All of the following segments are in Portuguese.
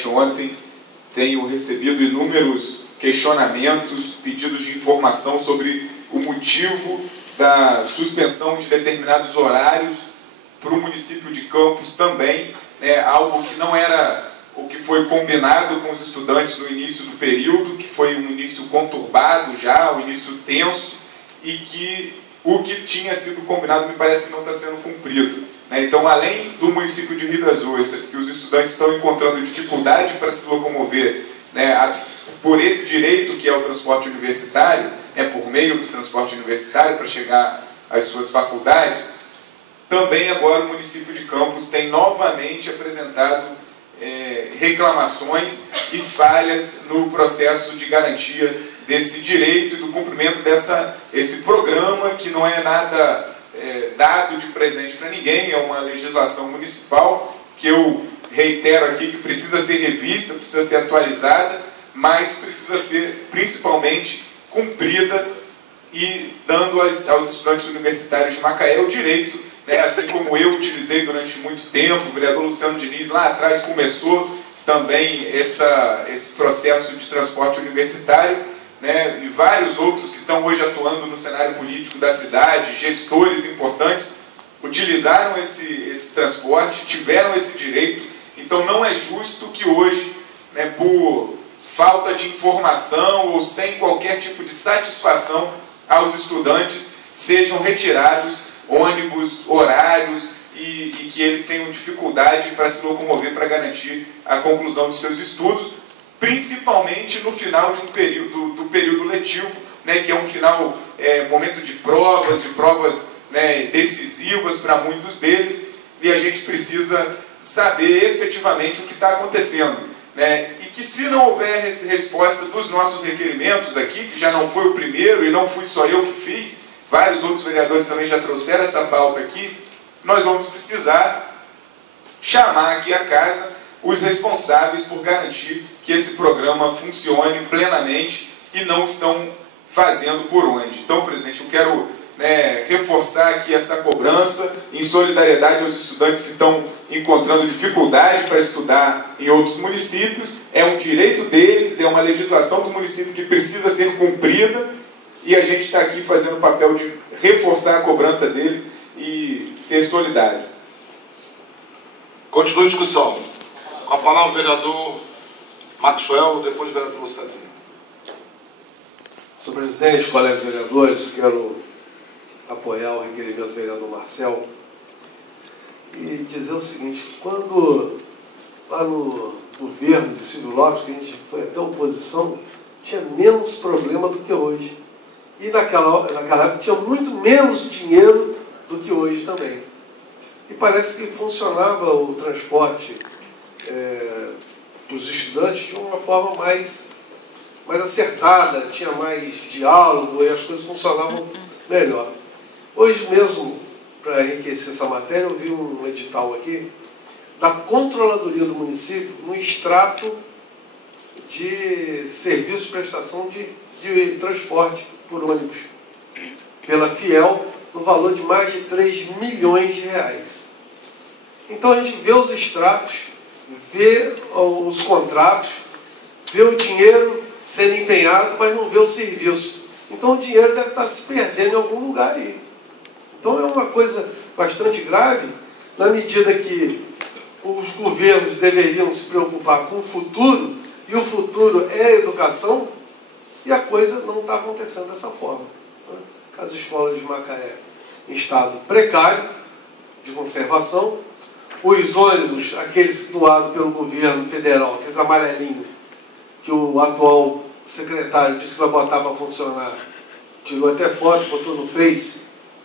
anteontem, tenho recebido inúmeros questionamentos, pedidos de informação sobre o motivo da suspensão de determinados horários para o município de Campos também, algo que não era o que foi combinado com os estudantes no início do período, que foi um início conturbado já, um início tenso, e que o que tinha sido combinado me parece que não está sendo cumprido. Então, além do município de Rio das Ostras, que os estudantes estão encontrando dificuldade para se locomover por esse direito que é o transporte universitário, por meio do transporte universitário para chegar às suas faculdades, também agora o município de Campos tem novamente apresentado reclamações e falhas no processo de garantia desse direito e do cumprimento esse programa que não é nada dado de presente para ninguém, é uma legislação municipal que eu reitero aqui que precisa ser revista, precisa ser atualizada, mas precisa ser principalmente cumprida e dando aos estudantes universitários de Macaé o direito, assim como eu utilizei durante muito tempo, o vereador Luciano Diniz lá atrás começou também esse processo de transporte universitário, e vários outros que estão hoje atuando no cenário político da cidade, gestores importantes, utilizaram esse transporte, tiveram esse direito. Então não é justo que hoje, por falta de informação ou sem qualquer tipo de satisfação aos estudantes, sejam retirados ônibus, horários e que eles tenham dificuldade para se locomover para garantir a conclusão dos seus estudos, principalmente no final de do período letivo, que é um final, momento de provas decisivas para muitos deles, e a gente precisa saber efetivamente o que está acontecendo. E que se não houver resposta dos nossos requerimentos aqui, que já não foi o primeiro e não fui só eu que fiz, vários outros vereadores também já trouxeram essa pauta aqui, nós vamos precisar chamar aqui à casa os responsáveis por garantir que esse programa funcione plenamente e não estão fazendo por onde. Então, presidente, eu quero reforçar aqui essa cobrança em solidariedade aos estudantes que estão encontrando dificuldade para estudar em outros municípios. É um direito deles, é uma legislação do município que precisa ser cumprida e a gente está aqui fazendo o papel de reforçar a cobrança deles e ser solidário. Continua a discussão. Com a palavra o vereador Maxwell, depois o vereador Cezinha. Senhor presidente, colegas vereadores, quero apoiar o requerimento do vereador Marcel e dizer o seguinte: quando lá no governo de Silvio Lopes, que a gente foi até a oposição, tinha menos problema do que hoje. E naquela época tinha muito menos dinheiro do que hoje também. E parece que funcionava o transporte dos estudantes de uma forma mais acertada, tinha mais diálogo e as coisas funcionavam melhor. Hoje mesmo, para enriquecer essa matéria, eu vi um edital aqui da Controladoria do município no extrato de serviço de prestação de transporte por ônibus pela Fiel, no valor de mais de 3 milhões de reais. Então a gente vê os extratos, vê os contratos, vê o dinheiro sendo empenhado, mas não vê o serviço. Então o dinheiro deve estar se perdendo em algum lugar aí. Então é uma coisa bastante grave, na medida que os governos deveriam se preocupar com o futuro, e o futuro é a educação, e a coisa não está acontecendo dessa forma. As escolas de Macaé em estado precário, de conservação, os ônibus, aqueles doados pelo governo federal, aqueles amarelinhos, que o atual secretário disse que vai botar para funcionar, tirou até foto, botou no Face,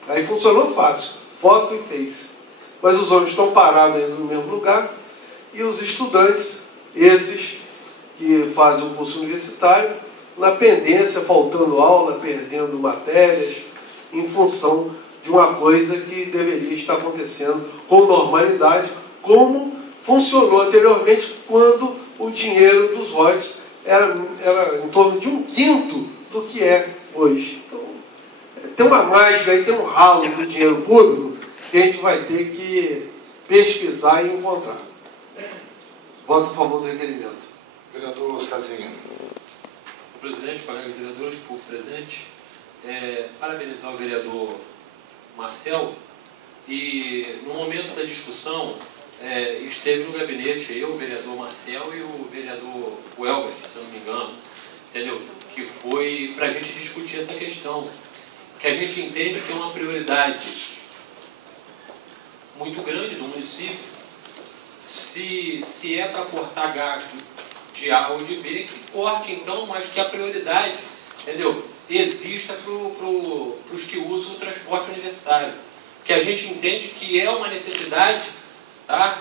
aí funcionou fácil, foto e Face. Mas os ônibus estão parados ainda no mesmo lugar, e os estudantes, esses que fazem o curso universitário, na pendência, faltando aula, perdendo matérias, em função de uma coisa que deveria estar acontecendo com normalidade, como funcionou anteriormente, quando o dinheiro dos royalties era em torno de 1/5 do que é hoje. Então, tem uma mágica aí, tem um ralo do dinheiro público que a gente vai ter que pesquisar e encontrar. Voto a favor do requerimento. Vereador Cezinha. Presidente, colegas vereadores, por presente, parabenizar o vereador Marcel. E no momento da discussão, esteve no gabinete eu, o vereador Marcel e o vereador Welbert, se não me engano, entendeu? Que foi para a gente discutir essa questão, que a gente entende que é uma prioridade muito grande do município. Se é para cortar gasto de A ou de B, que corte então, mas que a prioridade, entendeu, exista para os que usam o transporte universitário. Porque a gente entende que é uma necessidade, tá?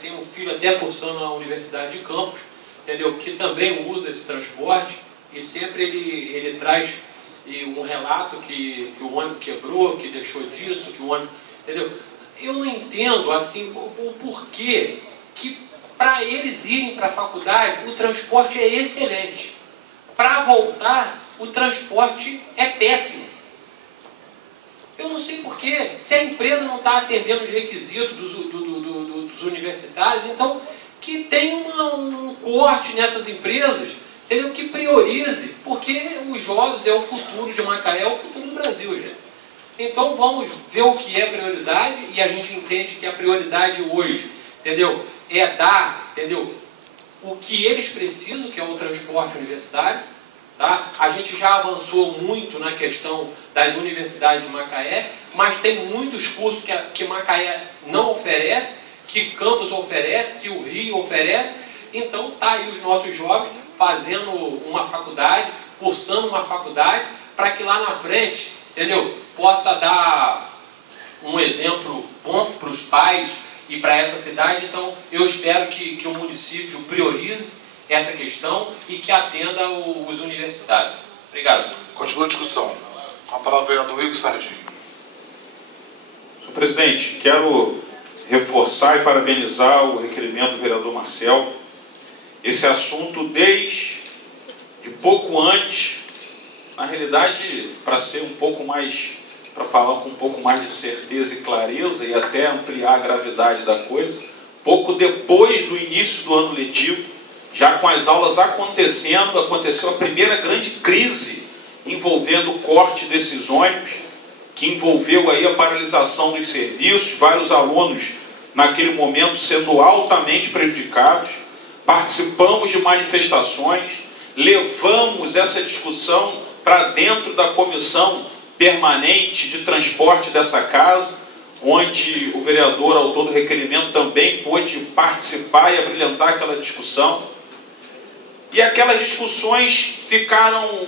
Tem um filho até cursando na Universidade de Campos, entendeu, que também usa esse transporte, e sempre ele traz um relato que o ônibus quebrou, que deixou disso, que o ônibus... Entendeu? Eu não entendo assim, o porquê que para eles irem para a faculdade o transporte é excelente. Para voltar, o transporte é péssimo. Eu não sei porquê. Se a empresa não está atendendo os requisitos dos universitários, então que tem um corte nessas empresas, entendeu? Que priorize, porque os jovens é o futuro de Macaé, é o futuro do Brasil, gente. Então vamos ver o que é prioridade, e a gente entende que a prioridade hoje, entendeu, é dar, entendeu, o que eles precisam, que é o transporte universitário, tá? A gente já avançou muito na questão das universidades de Macaé, mas tem muitos cursos que Macaé não oferece, que Campos oferece, que o Rio oferece. Então tá aí os nossos jovens fazendo uma faculdade, cursando uma faculdade, para que lá na frente, entendeu, possa dar um exemplo bom para os pais e para essa cidade. Então, eu espero que o município priorize essa questão e que atenda os universitários. Obrigado. Continua a discussão. Com a palavra o vereador Igor Sardinha. Senhor presidente, quero reforçar e parabenizar o requerimento do vereador Marcel. Esse assunto, desde pouco antes, na realidade, para ser um pouco mais... para falar com um pouco mais de certeza e clareza e até ampliar a gravidade da coisa, pouco depois do início do ano letivo, já com as aulas acontecendo, aconteceu a primeira grande crise envolvendo o corte desses ônibus, que envolveu aí a paralisação dos serviços, vários alunos naquele momento sendo altamente prejudicados. Participamos de manifestações, levamos essa discussão para dentro da comissão permanente de transporte dessa casa, onde o vereador, autor do requerimento, também pôde participar e abrilhantar aquela discussão. E aquelas discussões ficaram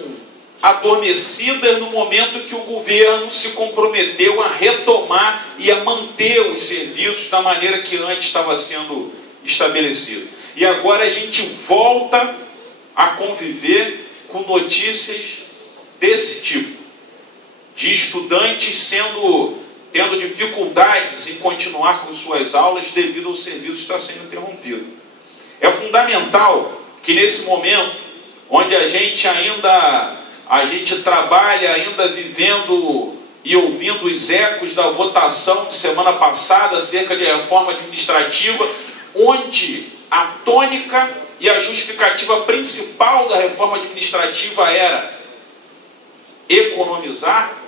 adormecidas no momento que o governo se comprometeu a retomar e a manter os serviços da maneira que antes estava sendo estabelecido. E agora a gente volta a conviver com notícias desse tipo, de estudantes tendo dificuldades em continuar com suas aulas devido ao serviço estar sendo interrompido. É fundamental que nesse momento, onde a gente trabalha ainda vivendo e ouvindo os ecos da votação de semana passada acerca de reforma administrativa, onde a tônica e a justificativa principal da reforma administrativa era economizar,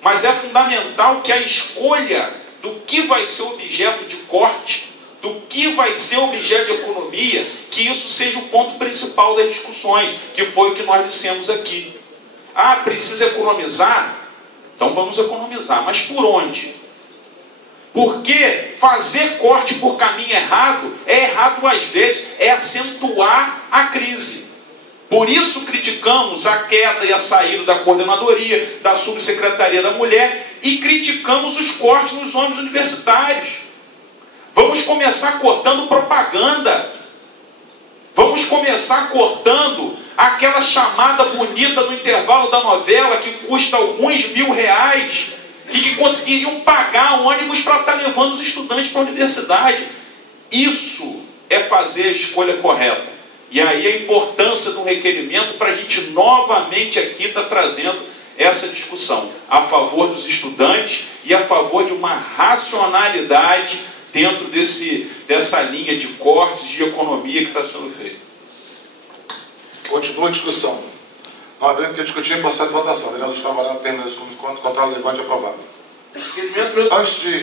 mas é fundamental que a escolha do que vai ser objeto de corte, do que vai ser objeto de economia, que isso seja o ponto principal das discussões, que foi o que nós dissemos aqui. Ah, precisa economizar? Então vamos economizar, mas por onde? Porque fazer corte por caminho errado é errado às vezes, é acentuar a crise. Por isso criticamos a queda e a saída da coordenadoria, da subsecretaria da mulher, e criticamos os cortes nos ônibus universitários. Vamos começar cortando propaganda. Vamos começar cortando aquela chamada bonita no intervalo da novela que custa alguns R$1.000 e que conseguiriam pagar ônibus para estar levando os estudantes para a universidade. Isso é fazer a escolha correta. E aí a importância do requerimento para a gente novamente aqui estar trazendo essa discussão a favor dos estudantes e a favor de uma racionalidade dentro dessa linha de cortes de economia que está sendo feita. Continua a discussão. Não havendo que discutir em processo de votação. Vereador Gustavo Varela termina isso como enquanto contrário, levante e aprovado. Antes de